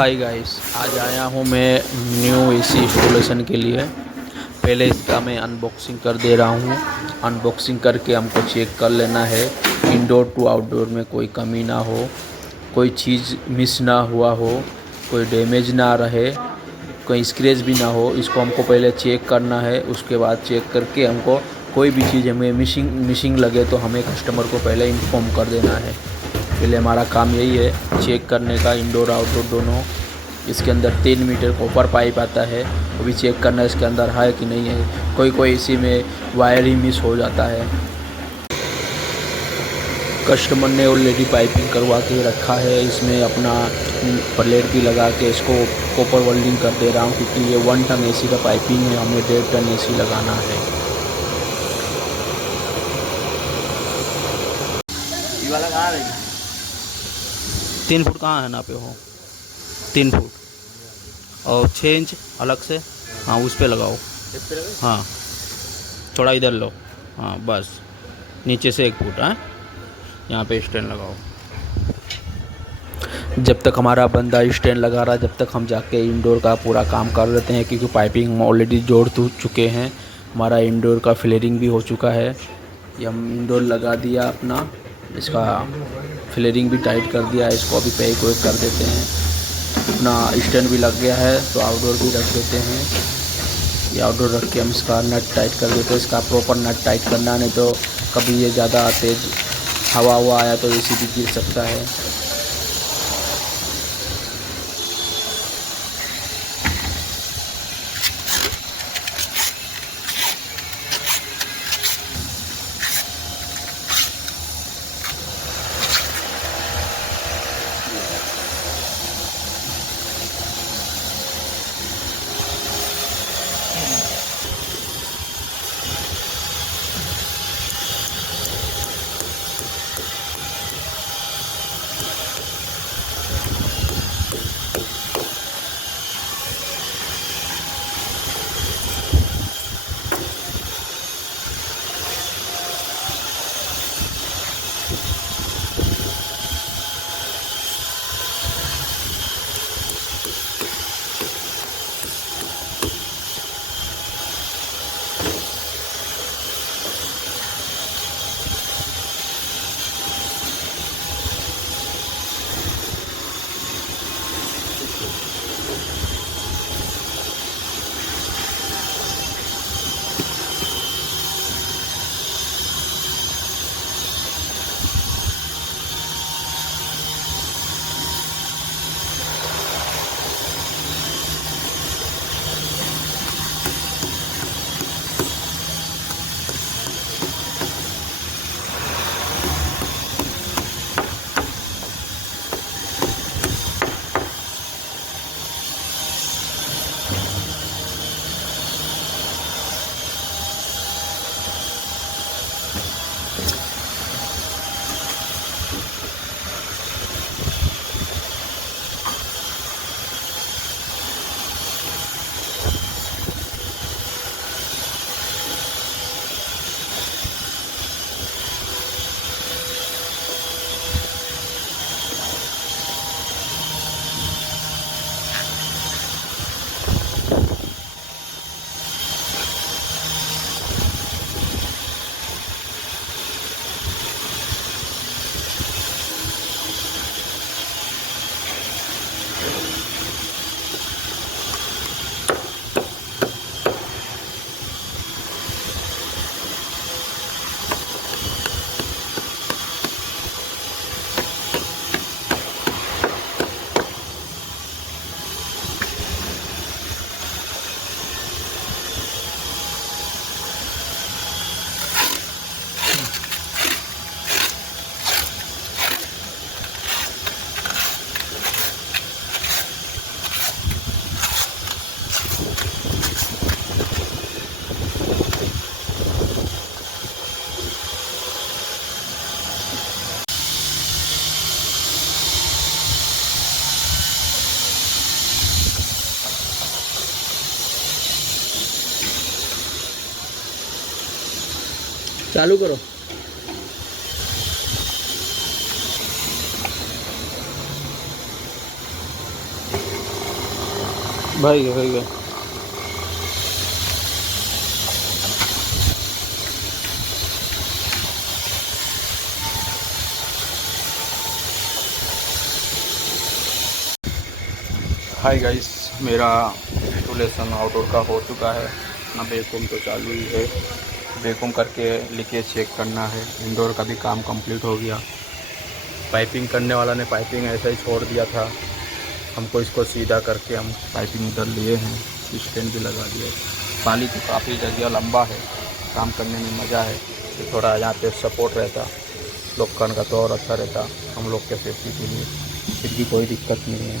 Hi guys, आज आया हूँ मैं न्यू एसी इंस्टॉलेशन के लिए। पहले इसका मैं अनबॉक्सिंग कर दे रहा हूँ। अनबॉक्सिंग करके हमको चेक कर लेना है इंडोर टू आउटडोर में कोई कमी ना हो, कोई चीज़ मिस ना हुआ हो, कोई डैमेज ना रहे, कोई स्क्रैच भी ना हो। इसको हमको पहले चेक करना है। उसके बाद चेक करके हमको कोई भी चीज़ हमें मिसिंग लगे तो हमें कस्टमर को पहले इन्फॉर्म कर देना है। पहले हमारा काम यही है चेक करने का, इंडोर आउटडोर दोनों। इसके अंदर 3 मीटर कॉपर पाइप आता है, वो भी चेक करना है इसके अंदर है कि नहीं है। कोई इसी में वायर ही मिस हो जाता है। कस्टमर ने ऑलरेडी पाइपिंग करवा के रखा है। इसमें अपना प्लेट भी लगा के इसको कॉपर वेल्डिंग कर दे रहा हूँ, क्योंकि ये 1 टन एसी का पाइपिंग है, हमें 1.5 टन एसी लगाना है। ये वाला कहाँ है? 3 फुट कहाँ है ना पे हो? 3 फुट और 6 इंच अलग से, हाँ उस पे लगाओ। हाँ थोड़ा इधर लो, हाँ बस नीचे से 1 फुट, हाँ यहाँ पे स्टैंड लगाओ। जब तक हमारा बंदा स्टैंड लगा रहा है, जब तक हम जाके इंडोर का पूरा काम कर लेते हैं, क्योंकि पाइपिंग हम ऑलरेडी जोड़ चुके हैं। हमारा इंडोर का फ्लेयरिंग भी हो चुका है। ये हम इंडोर लगा दिया अपना, इसका फ्लेयरिंग भी टाइट कर दिया है। इसको अभी पैक वैक कर देते हैं। अपना स्टैंड भी लग गया है तो आउटडोर भी रख देते हैं। ये आउटडोर रख के हम इसका नट टाइट कर देते हैं। इसका प्रॉपर नट टाइट करना, नहीं तो कभी ये ज़्यादा तेज़ हवा आया तो एसी भी गिर सकता है। चालू करो। भाई भाई गए। हाय गाइस, मेरा इंस्टॉलेशन आउटडोर का हो चुका है ना। वैक्यूम तो चालू ही है, वैक्यूम करके लीकेज चेक करना है। इंडोर का भी काम कंप्लीट हो गया। पाइपिंग करने वाला ने पाइपिंग ऐसा ही छोड़ दिया था, हमको इसको सीधा करके हम पाइपिंग उधर लिए हैं, स्टैंड भी लगा दिया है। पाली तो काफ़ी जगह लंबा है, काम करने में मज़ा है। तो थोड़ा यहाँ पे सपोर्ट रहता लोग का तो और अच्छा रहता हम लोग के सेफ्टी के लिए। फिर भी कोई दिक्कत नहीं है।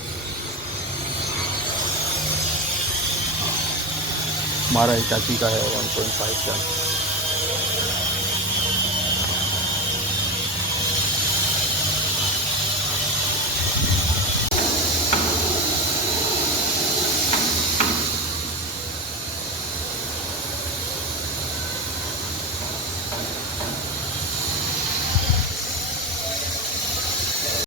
हमारा हिटाची का है 1.5 टन।